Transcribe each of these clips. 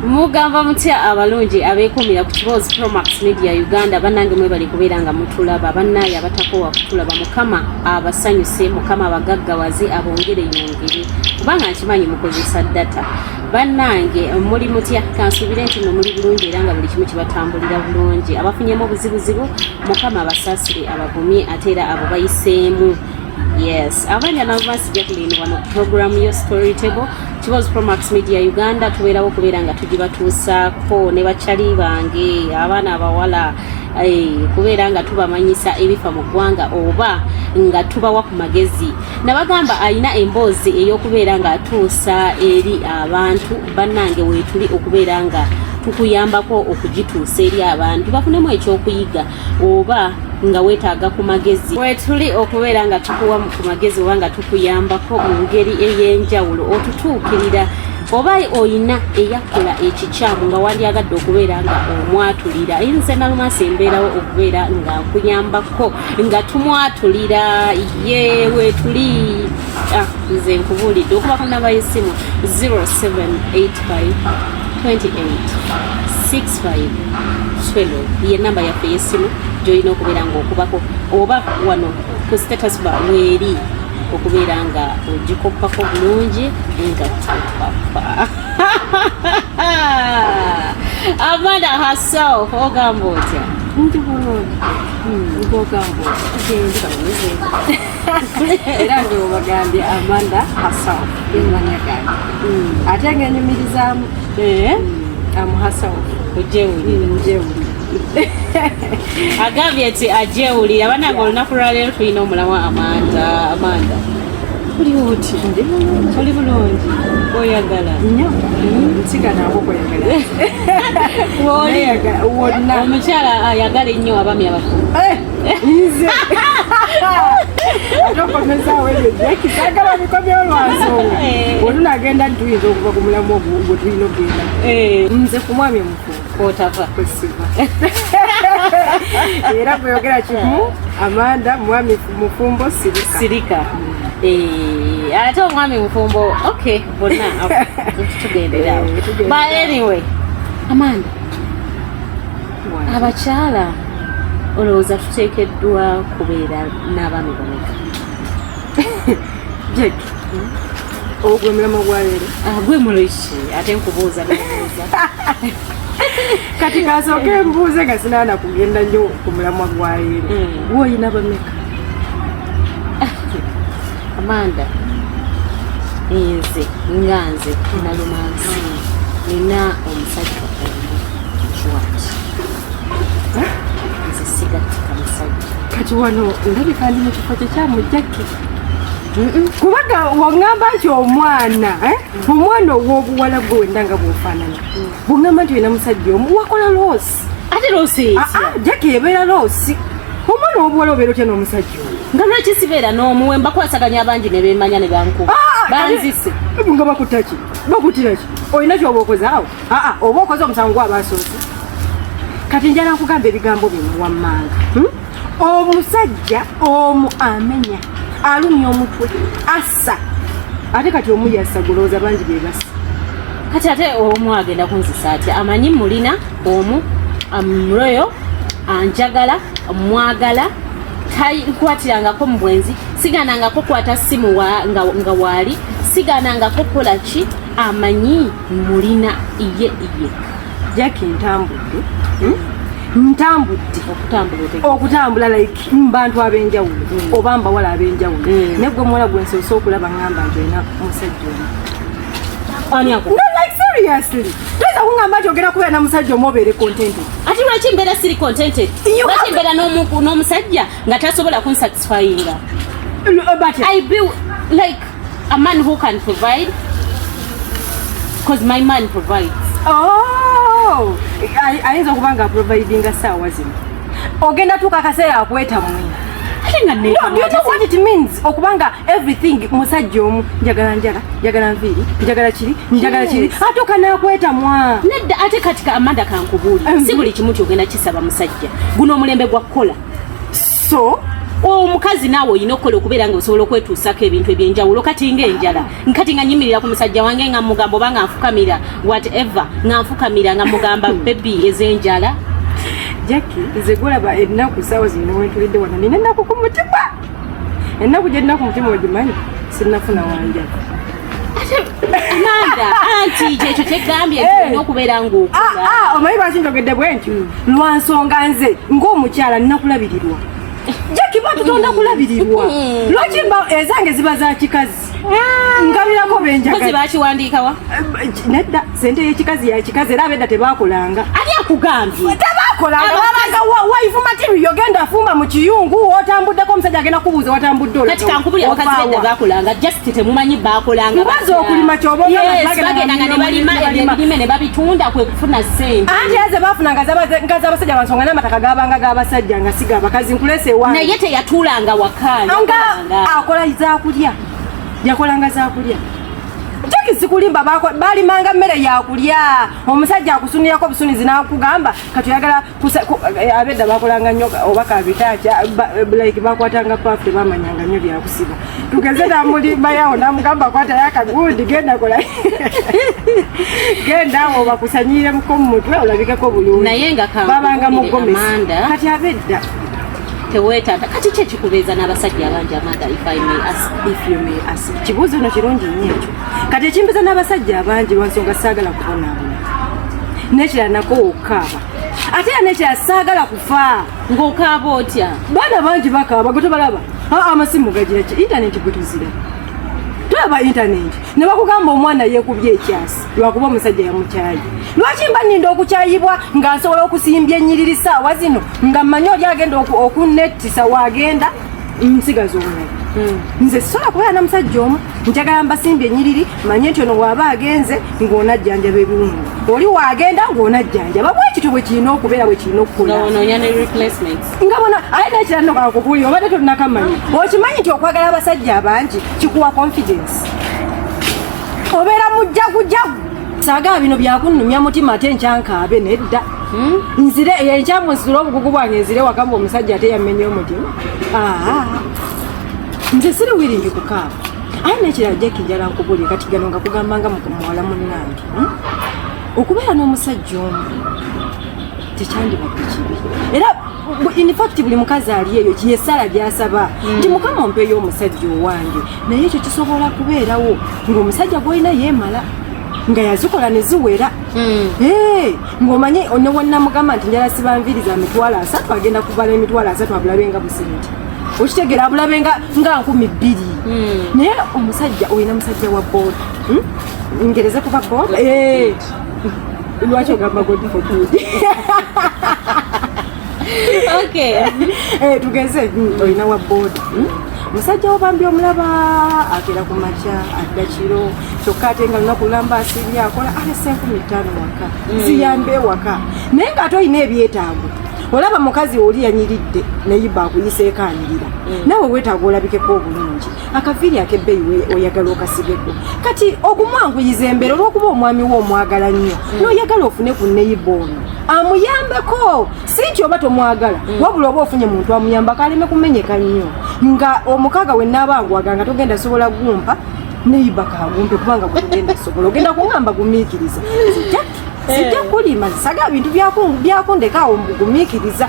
Mugamba mutya abalungi abeekumira ku Kibozi Promax Media Uganda bannange mwe bali kubeera nga mutulaba bannaye abatakoowa kutulaba mukama abasanyuse mukama abagaggawaze abongere yongere kubanga nkimanyi mukozesa data bannange muli mutya kansubire nti no muli bulungi era nga buli kimu kibatambulira bulungi abafunyemu obuzibuzibu mukama abasaasire abavumye ate era abo bayiseemu. Yes, abanja navasi Jacqueline wano program yo Story Table Kibozi Promax Media Uganda tubeerawo kubeera nga tugibatuusaako ne bakyali bange abaana abawala kubeera nga tubamanyisa ebifa mu ggwanga oba nga tubawa ku magezi nabagamba alina emboozi ey'okubeera nga atuusa eri abantu bannange weetuli okubeera nga tukuyambako okugituusa eri abantu bafunemu ekyokuyiga oba nga weetaaga ku magezi wetuli okubeera nga tukuwa ku magezi oba nga tukuyambako mu ngeri ey'enjawulo otutuukirira oba oyina eyakola ekikyamu nga wandyagadde okubeera nga omwatulira nze nalumasi embeerawo okubeera nga nkuyambako nga tumwatulira ye wetuli nze nkubuulidde okuba ku namba y'essimu 0785286512 ye namba yaffe y'essimu gy'olina okubeera ng'okubako oba wano ku status bar weeri okubeera nga ogikoppako bulungi nga tupapa Amanda herself ogamba otya ndi bulungi ng'ogamba otya era ng'obagambye Amanda herself emanya gange ate ng'enyumirizaamu amu herself njewulira agambye nti ajewulira banange olunaku lwaleero tulina omulamu Amanda uli oti oli bulungi oyagala nnyo nsiganako kweyagala wonna omukyala ayagala ennyo abaami abakulu nze ate okomezaawo ebyo jakisagala bikomye olwansonga olunagenda ntuyinza okuva ku mulamu ogwo gwe tulina okgenda nze ku mwami omufumbo otava kwesiba era bweyogera kimu Amanda mwami mufumbo sirika ate omwami mufumbo okay bonna tugenderawo but anyway Amanda abakyala olowooza tuteekeddwa kubeera n'abaami bameka Jack ogwe mulama gwaleero gwe muleki ate nkubuuza nobuuza kati kasooke mbuuze nga sinaana kugenda nnyo ku mulamwa gwaleero gweolina bameka Amanda nze nalumansi nina omusajja wati nze sigatika musajja kati wano ndabika ndi mu kifo kyamujjaki kubaga waŋŋamba nti omwana ow'obuwala gwe wenda nga bw'ofaanana bw'oŋŋamba nti olina musajja omu wakola loosi ate loosi etya jaki ebeera loosi omwana ow'obuwala obeera otya n'omusajja nga lwaki sibeera n'omuwe mbakwasaganya abangi ne beemanya ne bankuba banzise nga bakutaki bakutiraki olina kyoba okoze awo oba okoze omusango gw'abaasoose kati njala nkugamba ebigambo bino wammanga omusajja omu amenya alumya omutwe assa ate kati omu yassa gulowooza bangi bebasa kati ate omu agenda kunzisa atya amanyi mulina omu amuroyo anjagala mwagala nkwatirangako mu bwenzi siganangako kwata simu nga waali siganangako kolaki amanyi mulina iye jaki ntambudde okutambula like mbantu ab'enjawulo oba mbawala ab'enjawulo naye gwe muwala gwe nsoose okulaba ngamba nti olina musajja omu seriously toyinza kuŋŋamba nti ogenda kubeera na musajja omu obeere contented ate lwaki mbeera siri contented lwaki mbeera n'omusajja nga tasobola kunsatisfyinga I be like a man who can provide because my man provides ayinza okuba nga providinga saawa zino ogenda tuuka akaseera akweta mwina you know what it means okubanga everything musajja omu njagala njala njagala nviiri njagala kiri atuuka n'akweta mwa nedda ate katika Amanda kankubuuli si buli kimu kyogenda kisaba musajja guno omulembe gwa kukola so omukazi naawe olina okukola okubeera nga osobola okwetuusako ebintu ebyenjawulo kati ngaenjala kati nga nyimirira ku musajja wange nga mugamba oba nga nfukamira whatever nga nfukamira nga mugamba bebi ez'enjala. Jackie nze gulaba ennaku saawa zino wentulidde wano nina ennaku ku mutima, ennaku gye nnina ku mutima ogimanyi sinnafuna wanjala. Amanda anti kyekyo kyegambye olina okubeera ng'okola. Omanyi lwaki njogedde bwe ntyo? Lwa nsonga nze ng'omukyala nnakulabirirwa. Jackie batutonda kulabirirwa. Lwaki ezange ziba za kikazi ngabirako benjagala. Kozi bakiwandiika wa? Nedda sente y'ekikazi ya kikazi era abedda tebaakolanga. Ali akugambye tebaakolanga babanga waifu material genda fumba mu kiyungu otambuddeko omusajja agenda kubuuza watambudde olwo. Kati kankubuli abakazi bedda baakolanga just temumanyi baakolanga. Kubaza okulima ky'oba bagendanga ne balima ebirime ne babitunda kwe kufuna ssente. Anti eze baafunanga z'abasajja bansonga n'amataka gaabanga g'abasajja nga siga abakazi nkulese ewange. Naye teyatuulanga wakaanya. Nga akola zaakulya. Yakolanga zaakulya. Jackie sikulimba balimanga mmere yakulya. Omusajja akusunirako busunizi n'akugamba kati oyagala abedda bakolanga nnyo oba kabitaakya like bakwatanga paafu tebamanyanga nnyo byakusiba. Tugeze namulimba yawo namugamba akwatayo akagundi genda kola genda awo bakusanyiriremuko mu mutwe olabikeko bulungi. Naye nga babanga mugomesi kati abedda teweetaaga kati kye kikubeeza n'abasajja abangi Amanda if you may ask kibuuzo no kirungi nnyo ekyo kati ekimbiza n'abasajja abangi lwansonga saagala kubonaabona nekira nako okaaba ate era nekira saagala kufa. Ng'okaaba otya? Baana bangi bakaaba gwe tobalaba amasimu gagira ki intaneti gwe tuzira tulaba intaneti ne bakugamba omwana yeekubye ekyasi lwakuba omusajja yamukyayi. Lwaki mba nninda okukyayibwa nga nsobola okusimbya ennyiriri saawa zino nga mmanyi oli agenda okunettisa waagenda nsigaza omulala. Nze sisobola kubeera na musajja omu njagala mbasimbye ennyiriri manye nti ono waaba agenze ng'onajjanjaba ebiwungu oli waagenda ng'onajjanjaba bwekityo bwe kirina okubeera bwe kirina okukola nga bona aye nekira nno kakukuulira obadde tolinakamanya okimanyi nti okwagala abasajja abangi kikuwa confidence obeera mujjagujagu saagala bino byakunnumya mutima ate nkyankaabe nedda nzire enkyamunsitula obugugu bwange nzire wakamba omusajja ate yammenye omutima. Nze siri wiringi kukaaba aye nekira Jackie njala nkubulire kati gano nga kugambanga muwala munnange okubeera n'omusajja omu tekyandibadde kibi era in fact buli mukazi ali eyo kyesala gyasaba nti mukama ompeeyo omusajja owange naye ekyo kisobola kubeerawo ng'omusajja gwolina yeemala nga yazikola ne ziwera. Ng'omanyi newannamugamba nti njala siba nviiri za 3,000 agenda kubala 3,000 abulabe nga busente okitegera abulabe nga 2,000 naye omusajja olina musajja wa booda ngereze kuba booda lwaki ogamba god for good tugeze olina wa booda musajja wobambi omulaba akera ku makya adda kiro kyokka ate nga lunaku lulamba asiri akola alese 15 waka ziyambe waka naye nga ate olina ebyetaago olaba mukazi oli yanyiridde nayiba akuyiseeko anyirira nawe weetaaga olabikeko obulungi akaviiri akebbeeyi oyagala okasibeko kati ogumwanguyiza embeera olw'okuba omwami wo omwagala nnyo n'oyagala ofune ku neyiba ono amuyambeko si nti oba tomwagala wabula oba ofunye muntu amuyambako aleme kumenyeka nnyo nga omukaaga we nnaabangwaga nga togenda sobola gumpa neyiba kagumpe kubanga kutugenda sobola ogenda kuŋamba gumiikiriza sijja kulima saga bintu byakundekaawo gumiikiriza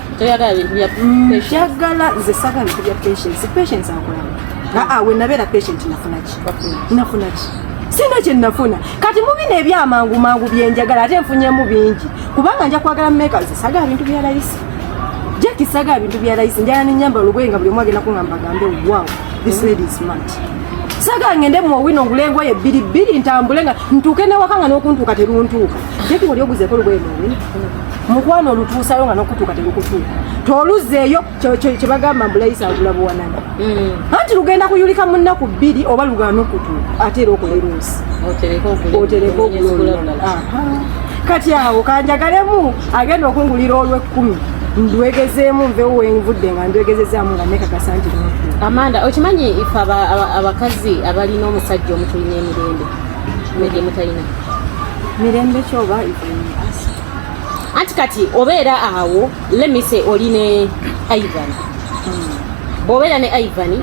njagala nze saga bintu bya patience akolawo we nabeera patient nafuna ki sina kye nafuna kati mubino ebyamangu mangu byenjagala ate nfunyemu bingi kubanga nja kwagala mmeka nze saga bintu bya layisi Jackie saga bintu bya layisi njala nenyamba olugoye nga buli omu agenda kuŋamba gambe wow this lady is smart saga ngende mu wino ngulengo ye bbiri ntambule nga ntuuke ne wakanga n'okuntuuka teruntuuka Jackie wali oguzeeko olugoye n'owino mukwano olutuusayo nga n'okutuuka terukutuuka toluzeeyo kye bagamba mbulayisa agula buwanana anti lugenda kuyulika mu nnaku 2 oba lugana n'okutuuka ate era okola eruusi otereko ogulolala kati awo kanjagalemu agenda okungulira olw'10 ndwegezeemu nveewo wenvudde nga ndwegezezaamu nga nekakasa nti Amanda okimanyi ife abakazi abalina omusajja omu tulina emirembe gye mutalina mirembe kyoba anti kati obeera awo lemise oline Ivan bw'obeera ne Ivan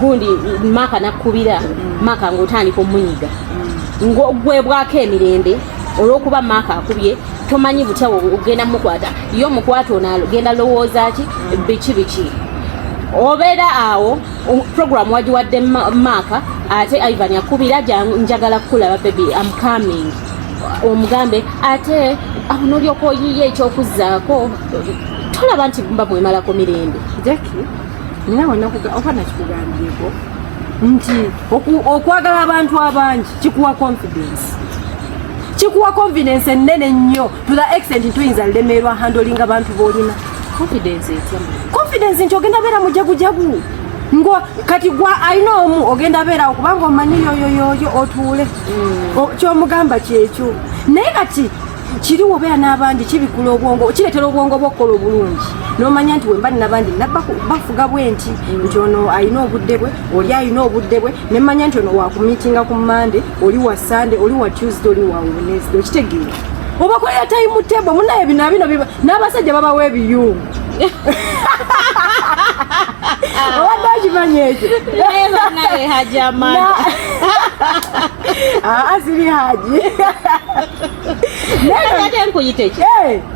gundi Maka nakubira Maka ng'otandika omunyiga ng'ogwebwako emirembe olw'okuba Maka akubye tomanyi butya ogenda mukwata yo mukwata onagenda lowooza ki biki obeera awo program wagiwadde Maka ate Ivan akubira njagala kukulaba baby I'm coming omugambe ate awo n'olyoka oyiye ekyokuzzaako tolaba nti mba mwemalako mirembe Jackie nawe oba nakikugambyeko nti okwagala abantu abangi kikuwa confidence ennene nnyo to the extent tuyinza lemerwa handling abantu boolina confidence nti ogenda beera mujagujagu ngo kati gwa ayina omu ogenda beera okubanga omanyi yoyoyoyo otuule kyomugamba kyekyo naye kati kiriwo beera n'abandi kibikula obwongo kireetera obwongo bw'okukola obulungi n'omanya nti wemba n'abandi bafuga bwe nti ono ayina obudde bwe oli ayina obudde bwe nemmanya nti ono wakumiitinga ku Monday oli wa Sunday oli wa Tuesday oli wa Wednesday okitegeera obakolera time table munaye bino n'abasajja babawa ebiyungu obadde okimanya ekyo naye Haji Amanda asiri Haji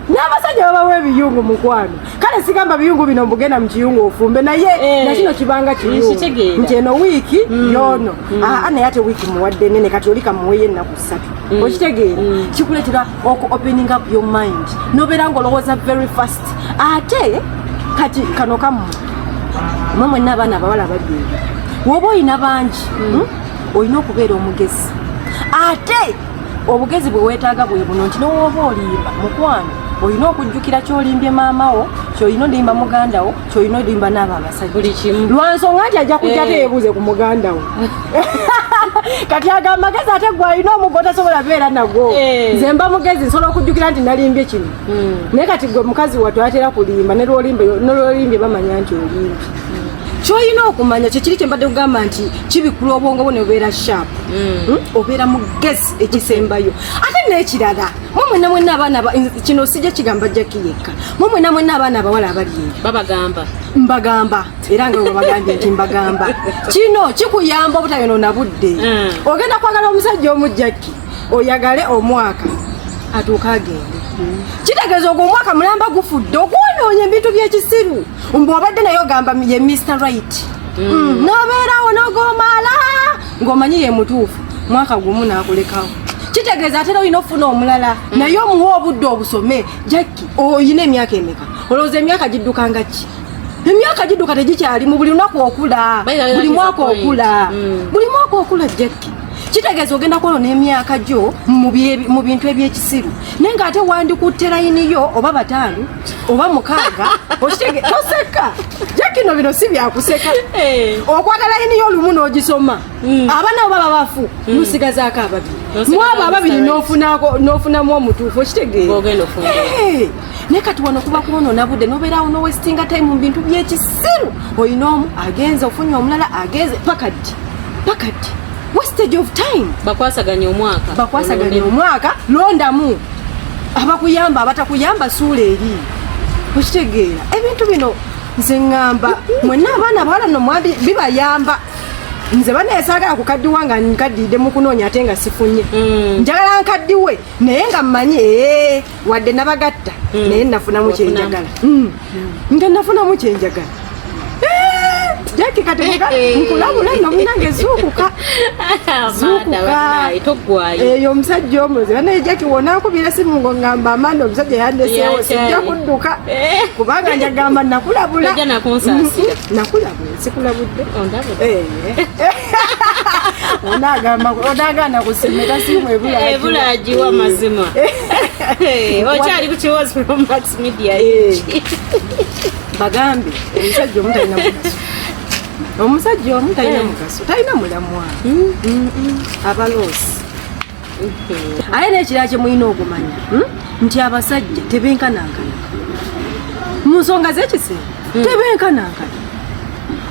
n'abasajja babawa ebiyungu mukwano kale sigamba biyungu bino mbugenda mu kiyungu ofumbe naye nakino kibanga kiyungu nti eno wiiki yono naye ate wiiki muwadde nene kati oli kamuweyo ennaku 3 okitegeera kikuleetera opening up your mind nobeera ng'olowooza very fast ate kati kano kamu mwe mwenna abaana abawala baddeeyo woba oyina bangi olina okubeera omugezi ate obugezi bwe weetaaga bwe buno nti n'owoba olimba mukwano olina okujjukira kyolimbye maamawo kyolina olimba mugandawo kyolina olimba n'abo abasajja lwansonga nti ajja kujja teyebuuze ku mugandawo kati agamba magezi ate gwe alina omugo tasobola beera nagwo nze mba mugezi nsobola okujjukira nti nalimbye kino naye kati gwe mukazi watwatera kulimba nelwolimbye bamanya nti olimbye kyolina okumanya kyekiri kyembadde kugamba nti kibikula obwongo bwo neobeera sharp obeera mugezi ekisembayo ate n'ekirala mwenna abaana kino sijja kigamba Jackie yekka mwenna abaana abawala abali mbagamba era nga webagambye nti mbagamba kino kikuyamba obutayonoona budde ogenda kwagala omusajja omu Jackie oyagale omwaka atuuka agende kitegeeza ogwo omwaka mulamba gufudde okwonoonye ebintu by'ekisiru mbw'obadde naye ogamba ye Mr. Right n'obeerawo n'ogomala ng'omanyi ye mutuufu mwaka gumu n'akulekawo kitegeeza ate olina ofuna omulala naye omuwa obudde obusome Jackie oyina emyaka emeka olowooza emyaka giddukanga ki emyaka gidduka tegikyali mu buli lunaku okula buli mwaka okula Jackie kitegeeza ogenda kwolona emyaka gyo mu bintu ebyekisiru naye ng'ate wandikutte layiniyo oba 5 oba 6 toseka Jackie no bino si byakuseka okwata layiniyo olumu n'ogisoma abaana baba bafu nusigazaako ababiri mwabo ababiri n'ofunamu omutuufu okitegeeza naye kati wano kuba kwonoona budde n'obeerawo n'owestinga time mu bintu by'ekisiru olina omu agenze ofunye omulala agenze pakaddi wastage of time bakwasaganya omwaka londamu abakuyamba abatakuyamba suula eri okitegeera ebintu bino nze ŋŋamba mwenna abaana abawala no bibayamba nze baneesaagala kukaddiwa nga nkaddiidde mu kunoonya ate nga sifunye njagala nkaddiwe naye nga mmanyi wadde nabagatta naye nafunamu kyenjagala nga nafunamu kyenjagala Jackie kategeka nkulabula ino munange zuukuka eyo omusajja omuze naye Jackie wona akubira simu ngo ngamba Amanda omusajja yandeseewo sijja kudduka kubanga njagamba nakulabula nakulabula sikulabudde onagana kusimeta simu ebulagiwa mazima okyali ku Kiwozi from Max Media bagambe omusajja omu talina mugaso talina mulamwa abaloosi aye n'ekirala kye mulina okumanya nti abasajja tebenkanankana mu nsonga z'ekiseera tebenkanankana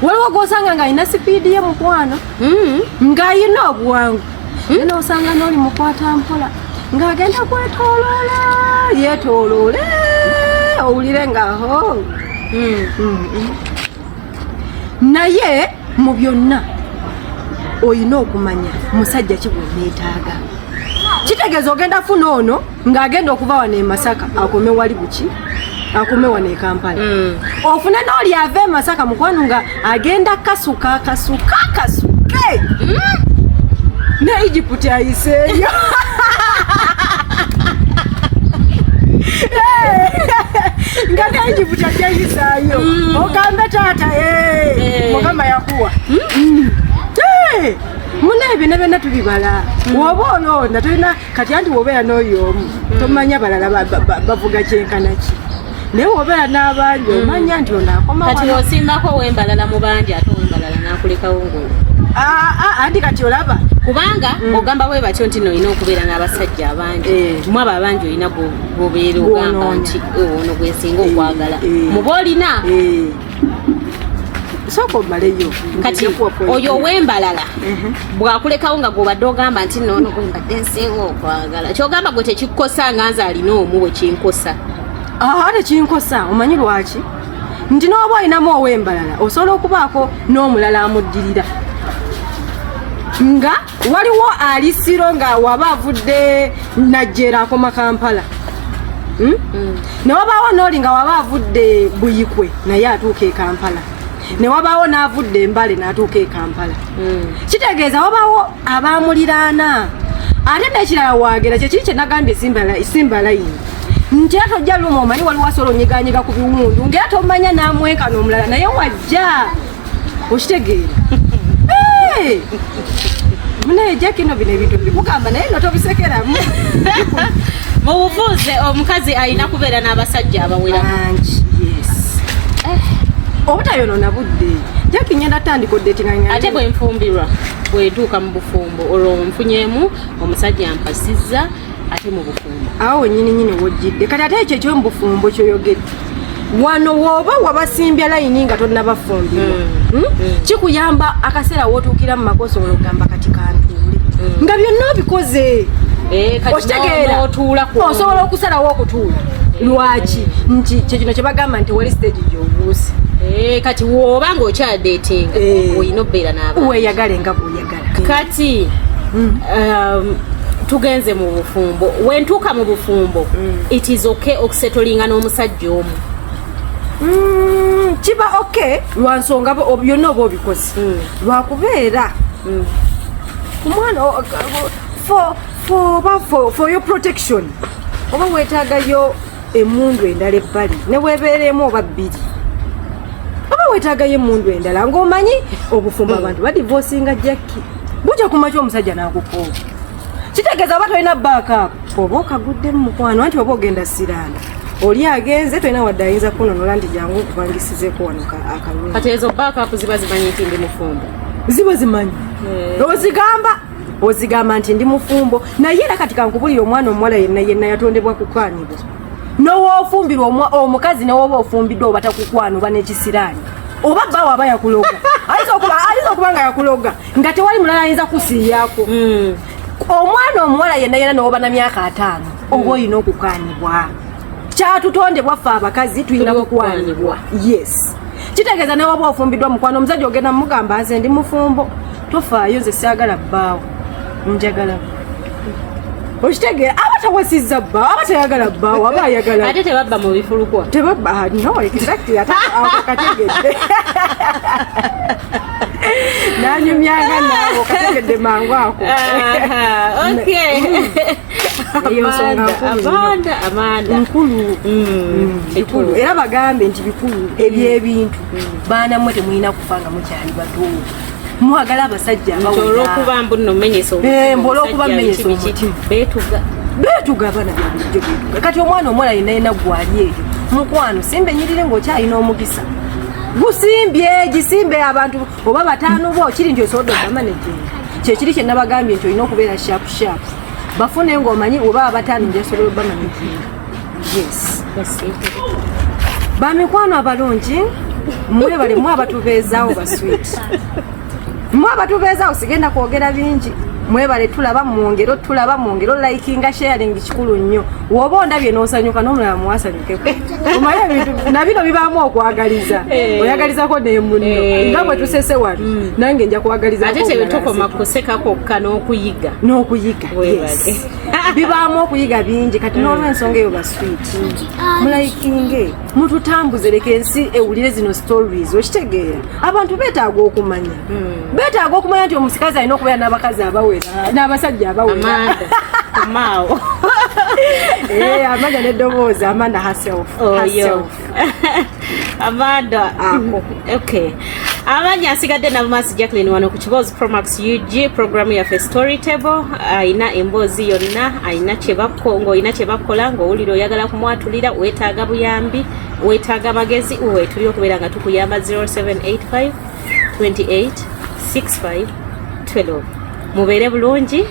waliwo gw'osanga ng'alina sipiidi ye mukwano ng'ayina obuwangu naye n'osanga n'oli mukwata mpola ng'agenda kwetooloola yeetooloole owulire ng'aho naye mu byonna oyina okumanya musajja kigweneetaaga. Kitegeeza ogenda funa ono ng'agenda okuva wano e Masaka akome wali buki akome wano e Kampala. Ofune n'oli ava e Masaka mukwano nga agenda kasuke ne Egypt ayiseeyo. Nga ne Egypt ajayisaayo ogambe taata Mukama yakuwa. Muna ebyo byonna tubibala. Woba olonda tulina kati anti wobeera n'oyo omu tomanya balala bavuga kyenkana ki. Naye wobeera n'abangi omanya nti ono akoma kati osimbako ow'embalala mu bangi ate ow'embalala n'akulekawo ngulu. Anti kati olaba kubanga ogamba bwe batyo nti olina okubeera n'abasajja abangi. Mu abo abangi olina gobeera ogamba nti ono gwesinga okwagala. Muba olina soko maleyo kati oyo wembalala bwakulekawo nga gobadde ogamba nti nono gwembadde nsinga okwagala kyogamba gwe tekikosa nga nze alina omu bwe kinkosa. Ate kinkosa omanyi lwaki nti n'oba olinamu owembalala osobola okubaako n'omulala amuddirira nga waliwo alisiro nga waba avudde najjeera akoma Kampala. Ne wabaawo n'oli nga waba avudde Buyikwe naye atuuka e Kampala. Ne wabaawo n'avudde Mbale n'atuuka e Kampala. Kitegeeza wabaawo abaamuliraana. Ate n'ekirala waagera kyekiri kye nagambye simba layini nti era tojja lumu omanyi waliwo asobola onyiganyiga ku biwundu ng'era tomanya n'amwenkana omulala naye wajja okitegeera. Munaye jja kino bino ebintu bikugamba naye no tobisekeramu. Mu bufuuze omukazi alina kubeera n'abasajja abawera. Obutayonoona budde jaki ngenda tandika tinganya ate bwe nfumbirwa bwetuuka mu bufumbo olwo nfunyeemu omusajja ampasizza ate mu bufumbo awo nyini wojjidde kati ate ekyo ekyo mu bufumbo kyoyogedde wano woba wabasimbya layini nga tonnabafumbirwa kikuyamba akaseera wootuukira mu makosa olwogamba kati kantuule nga byonna obikoze okitegeera osobola okusalawo okutuula lwaki nti kyekino kye bagamba nti wali stage gy'obuuse. Kati woba ng'okyadeetinga olina obbeera n'abantu weeyagale nga bw'oyagala. Kati tugenze mu bufumbo wentuuka mu bufumbo it is okay okusetolinga n'omusajja omu. Kiba okay lwansonga byonna oba obikoze lwakubeera omwana for your protection oba weetaagayo emmundu endala ebbali ne weebeeremu oba bbiri oba weetaagayo emmundu endala ng'omanyi obufumbo abantu badivosinga Jackie bujja kumakya omusajja n'akukooba kitegeeza oba tolina backup oba okaguddemu mukwano anti oba ogenda siraana oli agenze tolina wadde ayinza kunonola nti jangu nkubangisizeeko wano akalungi. Kati ezo backup ziba zimanyi nti ndi mufumbo ziba zimanyi ozigamba nti ndi mufumbo naye era kati kankubulira omwana omuwala yenna yatondebwa kukaanibwa n'owoofumbirwa omukazi newoba ofumbiddwa oba takukwana oba n'ekisiraani oba bbawo aba yakuloga ayinza okuba nga yakuloga nga tewali mulala ayinza kusiiyaako. Omwana omuwala yenna n'oba na myaka 5 oba olina okukaanibwa. Kyatutondebwa ffe abakazi tulina kukwanibwa. Yes. Kitegeeza newoba ofumbiddwa mukwano omusajja ogenda mugamba nze ndi mufumbo tofaayo nze saagala bbaawo njagala okitegeera aba tawasizza bbaawo aba tayagala bbaawo aba ayagala ate tebabba mu bifulukwa tebabba no exactly ate akategedde nanyumyanga naawe kategedde mangu ako. Amanda nkulu era bagambe nti bikulu ebyebintu baana mmwe temulina kufa nga mukyali bato mwagala abasajja olwokuba mbu nno mmenyesa olwokuba mmenyesa beetuga abaana byabulijjo beetuga kati omwana omuwala yenna gwali eyo mukwano simba enyirire ng'okyalina omukisa gusimbye gisimbe abantu oba 5 bo kiri nti osobola obama negenda kyekiri kye nabagambye nti olina okubeera sharp bafune ng'omanyi oba 5 njasobola obama negenda. Yes. Bamikwano abalungi mwebale mwe abatubeezaawo basweet mwe abatubeezaawo sigenda kwogera bingi mwebale tulaba mwongero likinga sharing kikulu nnyo woba ondabye n'osanyuka n'omulala muwasanyukeko omanyi ebintu nabino bibaamu okwagaliza oyagalizako ne munno nga bwe tusese wano nange nja kwagaliza ate tebitukoma kuseka kwokka n'okuyiga yes bibaamu okuyiga bingi kati n'olwensonga eyo baswiti mulayikinge mututambuze leka ensi ewulire zino stories okitegeera abantu beetaaga okumanya nti omusikazi alina okubeera n'abakazi abawera n'abasajja abawera Amanda Amanda n'eddoboozi Amanda herself Amanda okay abanya asigadde na Masi Jacqueline wano ku Kibozi Promax UG program ya Story Table aina emboozi yonna aina kyebakola ng'owulira oyagala kumwatulira weetaaga buyambi weetaaga magezi uwe tuli okubeera nga tukuyamba 0785 28 65 12 mubeere bulungi